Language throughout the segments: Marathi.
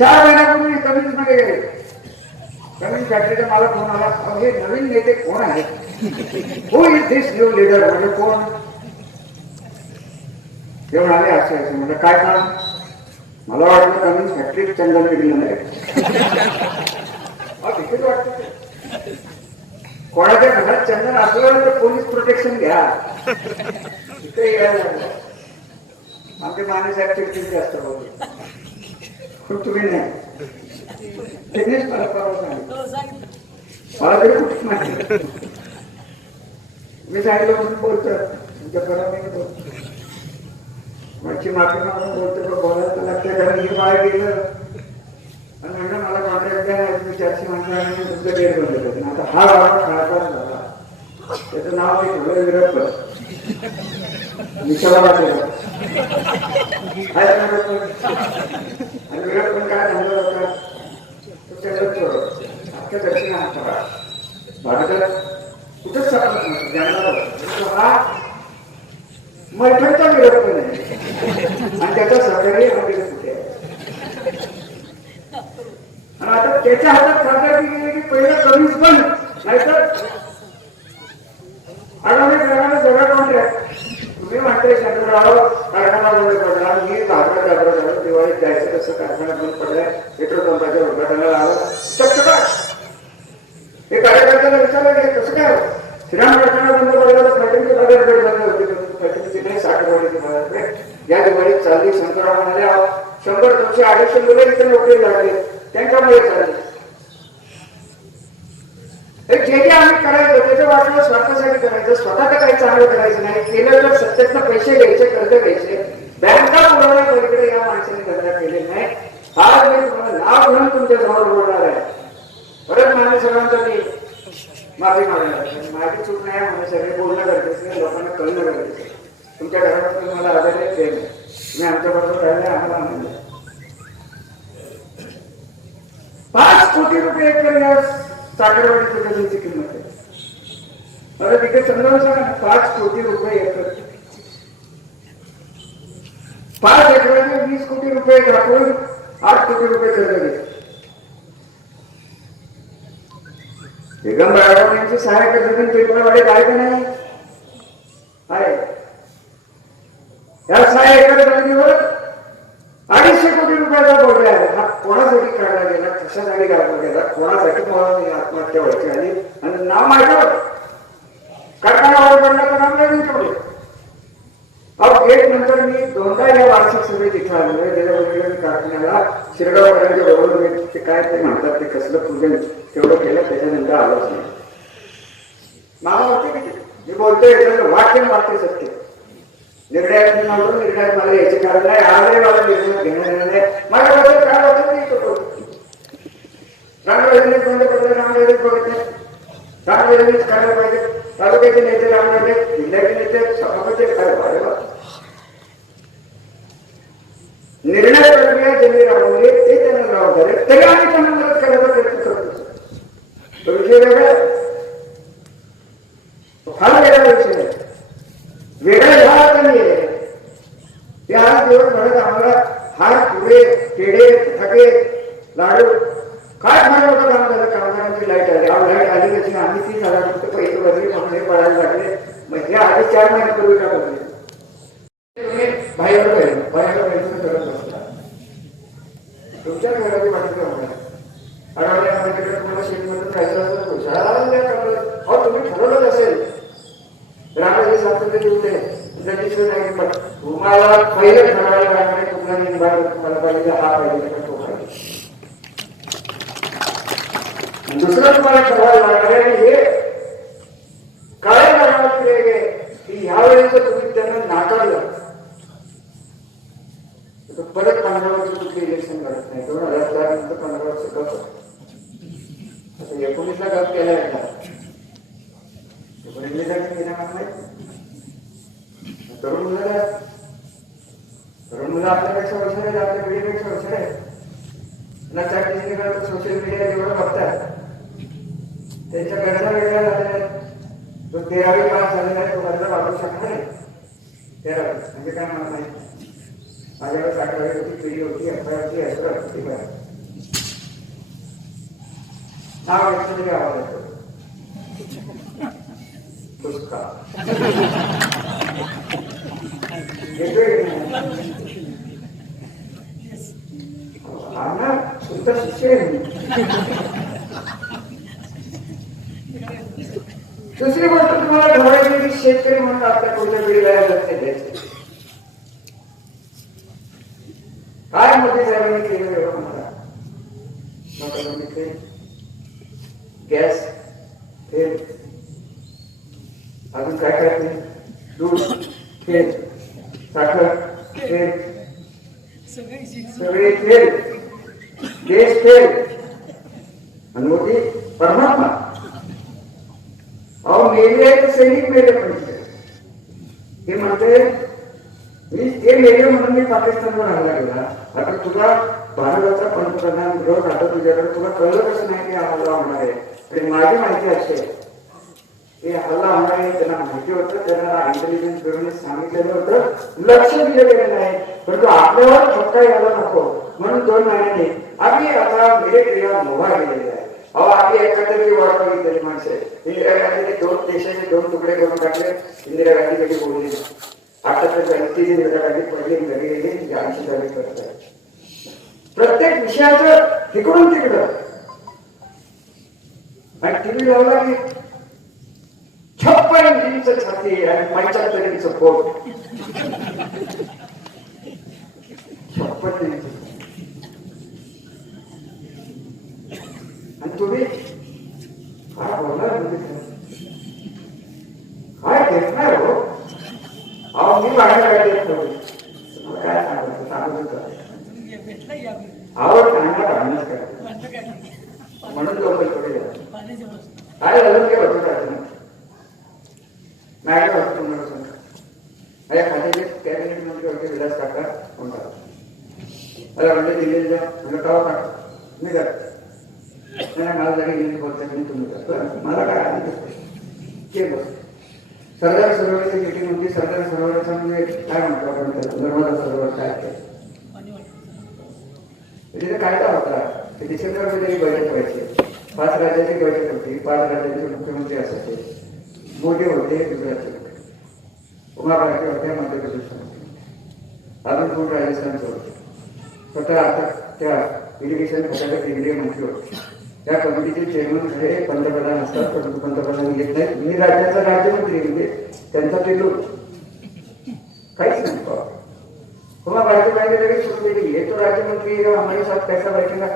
चार महिन्यापूर्वी कमिन्समध्ये गेले कमिन्स फॅक्टरीचा मला फोन आला. हे नवीन नेते कोण आहेत? हो इज दिस न्यू लीडर म्हणजे कोण? ते म्हणाले असं असं. म्हणजे काय काम? मला वाटलं कमिन्स फॅक्टरीत चंदन निघलं नाही अहो, भीतीच कोणाच्या घरात चंदन असलं तर पोलीस प्रोटेक्शन घ्या. तिथे यायला लागलं आमचे माने साहेब चिडचिड जास्त बोलले पण तुम्ही नाही त्यांनीच मला परवा सांगितलं मला तरी कुठे माहिती मी सांगितलं म्हणून बोलतो तुमच्या परवाने बोलतो माझी माफी मागून बोलतो पण बोलायला तर लागतं कारण हे बाहेर गेलं आणि म्हणलं मला कॉन्ट्रॅक्ट द्या तुम्ही चारशे माणसं आणि तुमचं गेट बंद आता हा बाबा खाळाचा झाला त्याचं नाव मी ठेवलं विरप्पा निशाला वाटेल काय सांगत पण? आणि विराट पण काय झालं होता तो त्याचं अख्ख्या दक्षिण भारतात भारतात सापडत हा मैत्रीचा विरोध पण आहे आणि त्याचा सहकारी आपल्याला कुठे आहे? आणि आता त्याच्या हातात सरकार गेली की पहिलं कमीच पण नाहीतर आगामी काळाला सगळं कॉन्ट्रॅक्ट तुम्ही म्हणताय शंकरराव कारखाना बंद पडला मी घाबरत घाबरत झालो दिवाळीत जायचं कसं कारखाना बंद पडलाय पेट्रोल पंपाच्या उद्घाटनाला आलं चक्क काय हे कार्यकर्त्याला विचारलं की कसं काय श्रीराम कारखाना बंद पडला तर फॅक्टरीचे बाजारपेठ बंद होती फॅक्टरीची नाही या दिवाळीत चालली शंकरराव म्हणाले शंभर दोनशे अडीचशे मुलं इथे नोकरी लागले त्यांच्यामुळे चालले हे जे जे आम्ही करायचं त्याचं वाटलं स्वतःसाठी करायचं स्वतः तर काही चांगलं करायचं नाही केलं तर सत्यातनं पैसे घ्यायचे कर्ज घ्यायचे बँका पुरवण्या पलीकडे या माणसाने कर्ज केले नाही आज मी तुम्हाला लाभ म्हणून तुमच्यासमोर बोलणार आहे परत माझ्या सर्वांचा मी माफी मागणार माझी चूक नाही म्हणून सगळे बोलणं गरजेचं आहे लोकांना कळणं गरजेचं आहे. तुमच्या घरात मला आधार आहे प्रेम आहे. तुम्ही आमच्याबरोबर राहिले आम्हाला आनंद पाच कोटी रुपये एकर या साखरवाडीच्या जमिनीची किंमत आहे. अरे तिकडे समजावून सांगा पाच कोटी रुपये एकर. पाच एकराचे वीस कोटी रुपये दाखवून आठ कोटी रुपये कर्ज घेतले बेगम बाळाराव यांची सहाय्यक जमीन पेटवाडे काय का नाही? आहे. या सहा एकर अडीचशे कोटी रुपयाचा बोलले आहे हा कोणासाठी काढला गेला? कशासाठी काढला गेला? कोणासाठी मला आत्महत्या व्हायची आली आणि नाव माहिती कारखाना वर पडला तर नाम नाही ठेवले अहो एक नंतर मी दोनदा या वार्षिक सभेत इथं आलो गेल्या वेळेला मी कारखान्याला शिरगावकरांच्या बरोबर मी ते काय ते म्हणतात ते कसलं पूजन तेवढं केलं त्याच्यानंतर आलोच नाही. मामा होते की मी बोलतोय वाक्य वाक्य सत्य. निर्णयात मी निर्णयात मला याचे कारण नाही. आजही मला निर्णय घेणं देणं नाही. माझ्या बद्दल काय वाटत नाही तो रामराजेनेच बंद पडलं रामराजेच बघत नाही रामराजेनेच करायला पाहिजे. तालुक्याचे नेते रामराजे जिल्ह्याचे नेते सभापती काय वाढवा निर्णय प्रक्रिया ज्यांनी राबवली ते त्यांना जबाबदार आहे तरी आम्ही त्यांना मदत करायचा प्रयत्न करतो. तो विषय वेगळा आहे. तो फार वेगळा विषय आहे वेगळा झाला तर नाही ते आज दिवस म्हणत आम्हाला हार पुढे पेढे फटाके लाडू काय फार मोठं काम झालं कामगारांची लाइट आली त्याची आम्ही तीन हजार रुपये पैसे भरले म्हणून हे पडायला लागले. मग हे आधी चार महिन्यापूर्वी का बदले तुम्ही बाहेर पाहिजे बाहेर पाहिजे करत असता तुमच्या घराची वाटत अडवल्या माझ्याकडे तुम्हाला शेतमधून अहो तुम्ही ठरवलं असेल. रामाजी स्वातंत्र्य दिवसे जगदीश्वर नाही पण तुम्हाला पहिलं ठरवायला लागणार तुम्हाला निभाव तुम्हाला पाहिजे हा पाहिजे आणि दुसरं तुम्हाला ठरवायला लागणार आहे हे काय कारणात केले की ह्यावेळेस जर तुम्ही त्यांना नाकारलं तर परत पंधरा वर्ष कुठले इलेक्शन करत नाही. दोन हजार चार नंतर पंधरा वर्ष कसं आता एकोणीसला गप केला एकदा. एकोणीसला तेरा म्हणजे काय म्हणत नाही माझ्याकडे साठवाडी होती पिढी होती अकराची अकरा होती बरं नाव घेतलं तरी आवाज येतो. पुस्तक दुसरी गोष्ट तुम्हाला ढवळायची की शेतकरी म्हणून आपल्या पुढच्या पिढीला लक्ष द्यायचे. काय मोदी साहेबांनी केलं एवढं मला? म्हणजे गॅस फेल अजून काय काय ते? दूध फेल साखर फेल सगळे फेल देश फेल आणि मोदी परमात्मा. अहो मेले आहे तर सैनिक मेले पाहिजे ते म्हणते मी ते मेले म्हणून मी पाकिस्तानवर हल्ला गेला आता तुला भारताचा पंतप्रधान विरोध आता तुझ्याकडे तुला कळलं कसं नाही की हल्ला होणार आहे आणि माझी माहिती अशी आहे की हल्ला होणार आहे त्यांना माहिती होतं त्यांना इंटेलिजन्स ब्युरोने सांगितलेलं होतं लक्ष दिलं गेलेलं नाही परंतु आपल्यावर फटका यायला नको म्हणून दोन महिन्यांनी आम्ही आता मेरे क्रिया मोहा आहे अहो आपली एकत्रित वाट बघितलेली माणसं आहे. इंदिरा गांधीने दोन देशाचे दोन तुकडे करून टाकले इंदिरा गांधी कधी बोलली. आता तर इंदिरा गांधी पडली घरी गेली करत प्रत्येक विषयाचं तिकडून तिकडं. आणि टीव्ही लावला की छप्पन इंच छाती आणि पंच्याहत्तर इंच पोट. छप्पन इंच आणि तुम्ही काय बोलणार म्हणजे काय घेतणार हो अहो मी बाहेर काय देत नव्हते मग काय सांगायचं सांगत होतं आवड सांगणार आणणार काय म्हणून लोक थोडे काय झालं काय होतं काय मॅडम होतं तुम्हाला सांगा माझ्या खात्याचे कॅबिनेट मंत्री होते विलास काका कोणता मला म्हणजे दिल्लीला म्हणजे मी जात. नाही मला जरी गेली बोलते मी तुम्ही जात. मला काय आधी ते बस. सरदार सरोवराची मीटिंग होती. सरदार सरोवराचा म्हणजे काय म्हणतो आपण त्याला? नर्मदा सरोवर काय तिथे म्हणजे कायदा होता. ते डिसेंबरमध्ये मध्ये बजेट व्हायचे. पाच राज्याची बैठक होती. पाच राज्याचे मुख्यमंत्री असायचे. मोठे होते गुजरातचे होते. मध्य प्रदेशचे होते अजून कोण राजस्थानचे होते. स्वतः आता त्या इरिगेशन खात्याचे केंद्रीय मंत्री होते त्या कमिटीचे चेअरमन हे पंतप्रधान असतात परंतु पंतप्रधान घेत नाहीत मी राज्याचा राज्यमंत्री म्हणजे त्यांचा ते लोक काहीच नाही बाबा. उमा भारती पाहिजे लगेच सुरू केली हे तो राज्यमंत्री है, हमारे साथ कैसा बैठेगा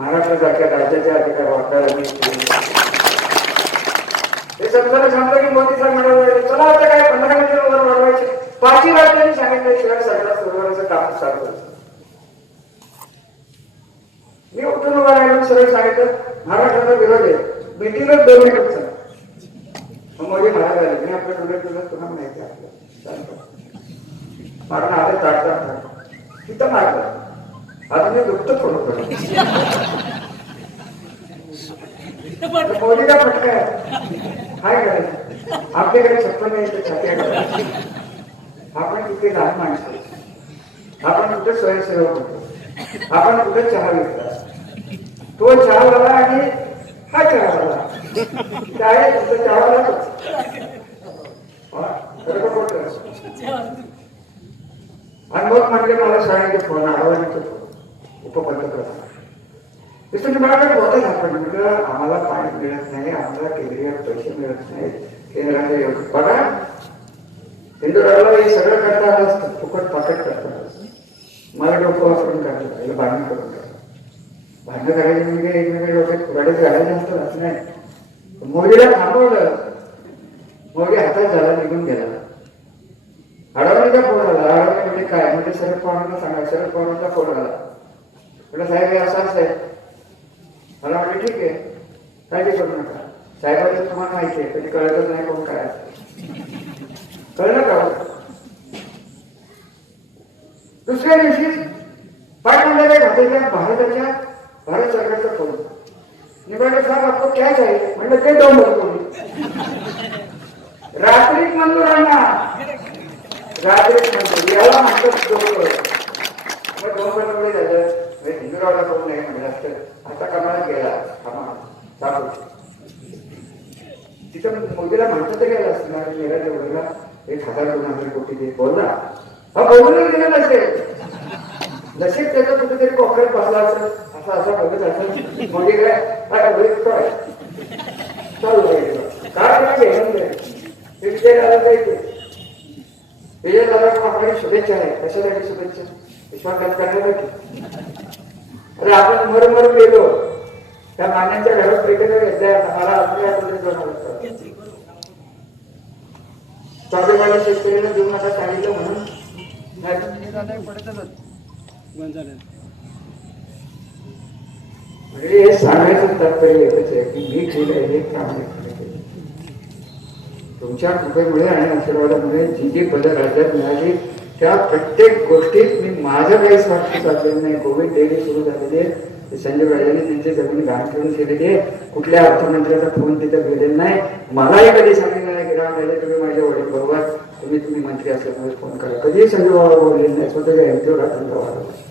महाराष्ट्रासारख्या राज्याच्या अधिकार वापरायला हे समजायला सांगतो की मोदी साहेब म्हणाले चला आता काय पंधरा मिनिटं वर वाढवायचे. पाचही राज्यांनी सांगितल्याशिवाय सरकार सरोवराचं काम चालू मी उठून उभा राहिलो सरळ सांगितलं. महाराष्ट्राचा विरोध आहे. मिटिंगच दोन मिनिट झालं मग मोदी महाराज आले. मी आपल्या डोळ्यात तुला तुम्हाला माहिती आहे. कारण आता मारून तिथं मारतात तर मोदीला फटका आहे काय करायचं आपल्याकडे नाही करायच्या. आपण तिथे लहान माणसं आपण कुठे स्वयंसेवक होतो? आपण कुठे चहा विकतात तो चहावाला आणि हा चहावाला. काय तुमचा चहावाला खरं का खोटं? आणि मग म्हणजे मला सांगितलं फोन फोन उपपंतप्रधान तसं मला काय आपण म्हटलं आम्हाला पाणी मिळत नाही आम्हाला केंद्रीय पैसे मिळत नाहीत. केंद्राने एवढं बघा. हिंदुराला हे सगळं करता आलं असतं. फुकट पाकट करता आलं असतं. मला डोकं वापरून काढलं पाहिजे भांडण करून काढलं भांडण करायचं म्हणजे एकमेकांच्या डोक्यात कुराडे घालायचं असतं असं नाही. मोदीला थांबवलं. मोदी हातात झाला निघून गेला. अडवणीचा फोन आला. अडवणी म्हणजे काय? म्हणजे शरद पवारांना सांगा. शरद पवारांचा फोन आला. म्हटलं साहेब हे असं असं आहे मला वाटलं ठीक आहे. काळजी करू नका. साहेबांचं तुम्हाला माहिती आहे कधी कळतच नाही कोण काय कळलं का? दुसऱ्या दिवशी पाठमंडळाच्या घातलेल्या भारताच्या भारत सरकारचा फोन. निवडणूक साहेब आपको क्या चाहिए? म्हणलं ते दोन बोलतो मंजूर आहे ना रात्रीच मंजूर याला म्हणतात दोन बरोबर झालं म्हणजे हिंदुरावला करून म्हणलं असतं आता कामाला गेला कामा चालू तिथं मोदीला म्हणतं तरी गेलं असतं मेरा जेवढा एक हजार दोन हजार कोटी दे बोलला हा बोलून गेलं नसेल नशीब त्याचा कुठेतरी कोपऱ्यात बसला असेल असा असं बघत असेल म्हणजे काय काय होईल काय चालू काय काय घेणं नाही. विजय दादा ते विजय दादा शुभेच्छा आहे कशासाठी शुभेच्छा विश्वासघात करण्यासाठी तर आपण मरमर गेलो त्या मान्यांच्या घरात भेटत मला आपल्या स्वाभिमानी शेतकऱ्यांना देऊ नका सांगितलं म्हणून. म्हणजे हे सांगायचं तात्पर्य एकच आहे की मी केलं हे काम तुमच्या कृपेमुळे आणि आशीर्वादामुळे जी जी पद राज्यात मिळाली त्या प्रत्येक गोष्टीत मी माझ्या काही स्वार्थ साधलेलं नाही. कोविड डेली सुरू झालेली आहे. संजय राजांनी त्यांची जमीन घाण ठेवून केलेली आहे. कुठल्या अर्थमंत्र्याचा फोन तिथं गेलेला नाही. मलाही कधी सांगितलं नाही की राम राजे तुम्ही माझ्या वडील बरोबर. तुम्ही तुम्ही मंत्री असल्यामुळे फोन करा. कधीही संजय बाबा बोललेले नाही. स्वतःच्या एमपीवर हातून वाढवला